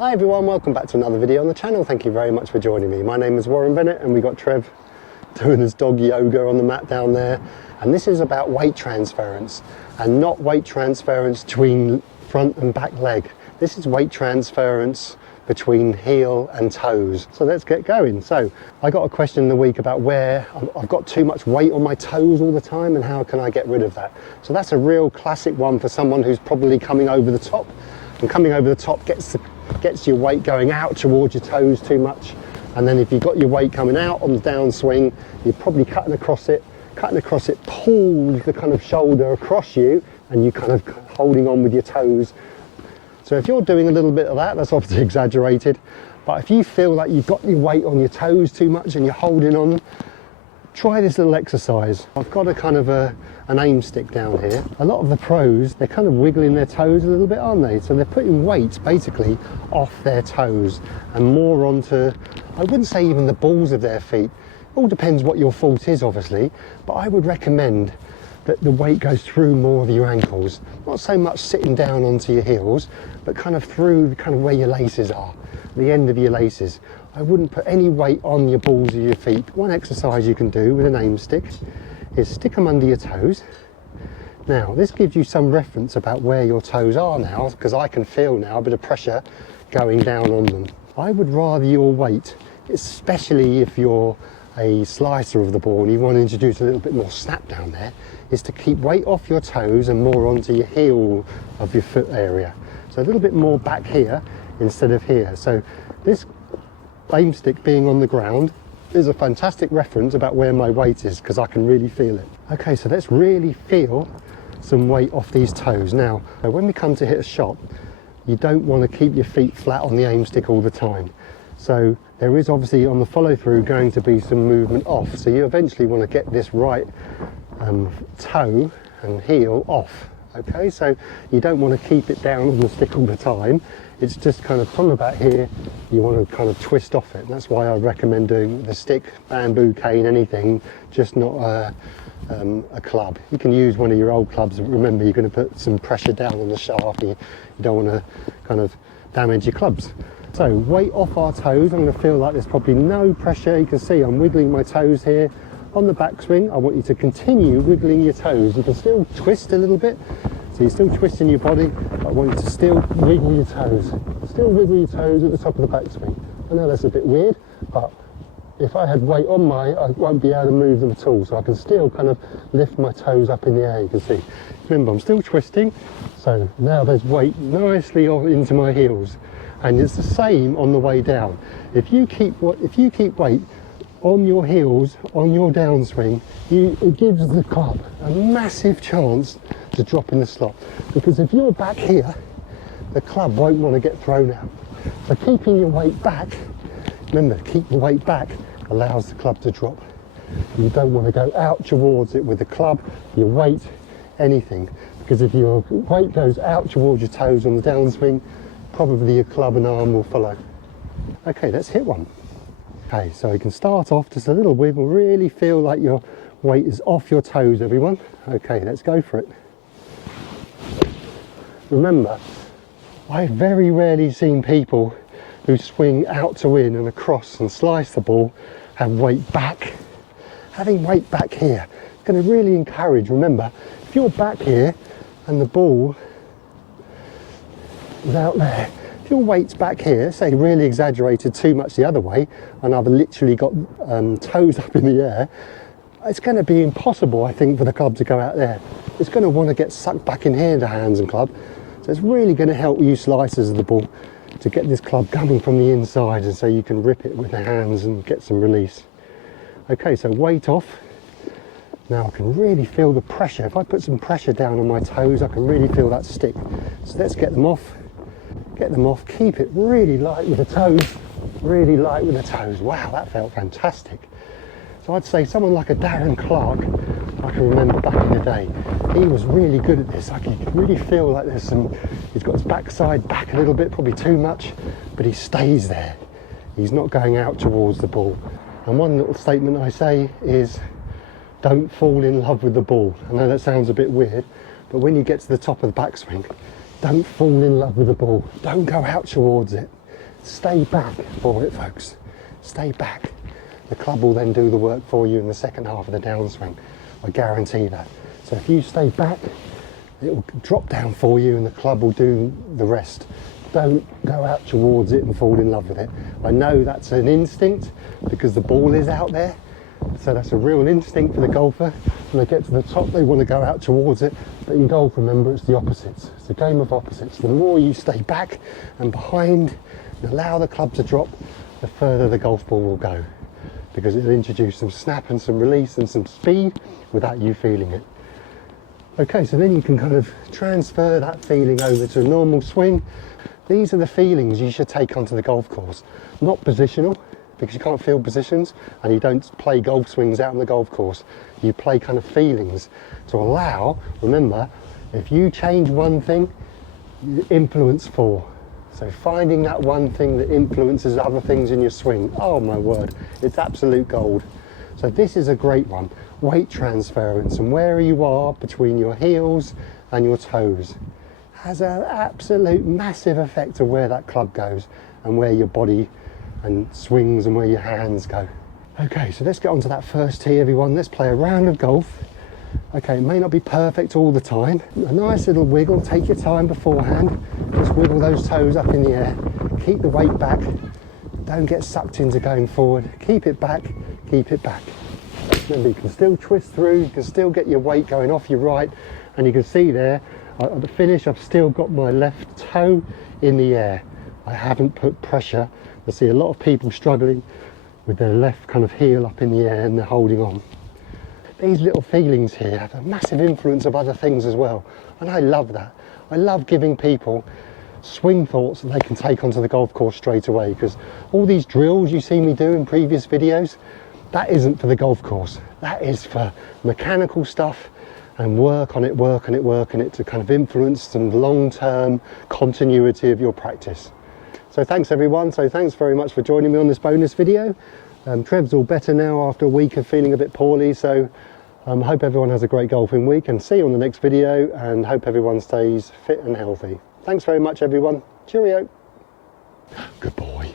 Hi everyone, welcome back to another video on the channel. Thank you very much for joining me. My name is Warren Bennett and we got Trev doing his dog yoga on the mat down there. And this is about weight transference, and not weight transference between front and back leg. This is weight transference between heel and toes. So let's get going. So I got a question in the week about where I've got too much weight on my toes all the time and how can I get rid of that. So that's a real classic one for someone who's probably coming over the top, and coming over the top gets your weight going out towards your toes too much. And then if you've got your weight coming out on the downswing, you're probably cutting across it, pulls the kind of shoulder across you and you're kind of holding on with your toes. So if you're doing a little bit of that, that's obviously exaggerated. But if you feel like you've got your weight on your toes too much and you're holding on, try this little exercise. I've got a kind of an aim stick down here. A lot of the pros, they're kind of wiggling their toes a little bit, aren't they? So they're putting weight basically off their toes and more onto, I wouldn't say even the balls of their feet. It all depends what your fault is, obviously, but I would recommend that the weight goes through more of your ankles. Not so much sitting down onto your heels, but kind of through kind of where your laces are, the end of your laces. I wouldn't put any weight on your balls of your feet. One exercise you can do with an aim stick is stick them under your toes. Now, this gives you some reference about where your toes are now, because I can feel now a bit of pressure going down on them. I would rather your weight, especially if you're a slicer of the ball and you want to introduce a little bit more snap down there, is to keep weight off your toes and more onto your heel of your foot area. So a little bit more back here instead of here. So this aim stick being on the ground is a fantastic reference about where my weight is, because I can really feel it. Okay, so let's really feel some weight off these toes. Now, when we come to hit a shot, you don't want to keep your feet flat on the aim stick all the time. So there is obviously on the follow through going to be some movement off. So you eventually want to get this right toe and heel off. Okay, so you don't want to keep it down on the stick all the time. It's just kind of from about here, you want to kind of twist off it. That's why I recommend doing the stick, bamboo, cane, anything, just not a club. You can use one of your old clubs. Remember, you're going to put some pressure down on the shaft. You don't want to kind of damage your clubs. So weight off our toes. I'm going to feel like there's probably no pressure. You can see I'm wiggling my toes here. On the backswing, I want you to continue wiggling your toes. You can still twist a little bit, so you're still twisting your body, but I want you to still wiggle your toes. Still wiggle your toes at the top of the backswing. I know that's a bit weird, but if I had weight on I won't be able to move them at all, so I can still kind of lift my toes up in the air, you can see. Remember, I'm still twisting, so now there's weight nicely into my heels. And it's the same on the way down. If you keep weight on your heels, on your downswing, it gives the club a massive chance to drop in the slot. Because if you're back here, the club won't want to get thrown out. So keeping your weight back, remember, keep your weight back allows the club to drop. You don't want to go out towards it with the club, your weight, anything. Because if your weight goes out towards your toes on the downswing, probably your club and arm will follow. Okay, let's hit one. Okay, so you can start off just a little wiggle, really feel like your weight is off your toes, everyone. Okay, let's go for it. Remember, I've very rarely seen people who swing out to in and across and slice the ball have weight back. Having weight back here is going to really encourage. Remember, if you're back here and the ball is out there, if your weight's back here, say really exaggerated too much the other way, and I've literally got toes up in the air, it's going to be impossible, I think, for the club to go out there. It's going to want to get sucked back in here, the hands and club. So it's really going to help you slicers of the ball to get this club coming from the inside, and so you can rip it with the hands and get some release. Okay, so weight off. Now I can really feel the pressure. If I put some pressure down on my toes, I can really feel that stick. So let's get them off. Get them off, keep it really light with the toes, really light with the toes. Wow, that felt fantastic. So I'd say someone like a Darren Clark, I can remember back in the day, he was really good at this. I can really feel like there's some, he's got his backside back a little bit, probably too much, but he stays there. He's not going out towards the ball. And one little statement I say is, don't fall in love with the ball. I know that sounds a bit weird, but when you get to the top of the backswing, don't fall in love with the ball. Don't go out towards it. Stay back for it, folks. Stay back. The club will then do the work for you in the second half of the downswing. I guarantee that. So if you stay back, it will drop down for you and the club will do the rest. Don't go out towards it and fall in love with it. I know that's an instinct because the ball is out there. So that's a real instinct for the golfer. When they get to the top, they want to go out towards it. But in golf, remember, it's the opposites. It's a game of opposites. The more you stay back and behind and allow the club to drop, the further the golf ball will go. Because it'll introduce some snap and some release and some speed without you feeling it. Okay, so then you can kind of transfer that feeling over to a normal swing. These are the feelings you should take onto the golf course. Not positional, because you can't feel positions and you don't play golf swings out on the golf course. You play kind of feelings to allow, remember, if you change one thing, you influence four. So finding that one thing that influences other things in your swing, oh my word, it's absolute gold. So this is a great one, weight transference, and where you are between your heels and your toes has an absolute massive effect of where that club goes and where your body and swings and where your hands go. Okay, so let's get on to that first tee, everyone. Let's play a round of golf. Okay, it may not be perfect all the time. A nice little wiggle, take your time beforehand. Just wiggle those toes up in the air. Keep the weight back. Don't get sucked into going forward. Keep it back, keep it back. Remember, you can still twist through, you can still get your weight going off your right, and you can see there, at the finish, I've still got my left toe in the air. I haven't put pressure. I see a lot of people struggling with their left kind of heel up in the air and they're holding on. These little feelings here have a massive influence of other things as well, and I love that. I love giving people swing thoughts that they can take onto the golf course straight away, because all these drills you see me do in previous videos, that isn't for the golf course. That is for mechanical stuff and work on it to kind of influence some long-term continuity of your practice. So thanks everyone. So thanks very much for joining me on this bonus video. Trev's all better now after a week of feeling a bit poorly, so hope everyone has a great golfing week, and see you on the next video, and hope everyone stays fit and healthy. Thanks very much everyone. Cheerio. Good boy.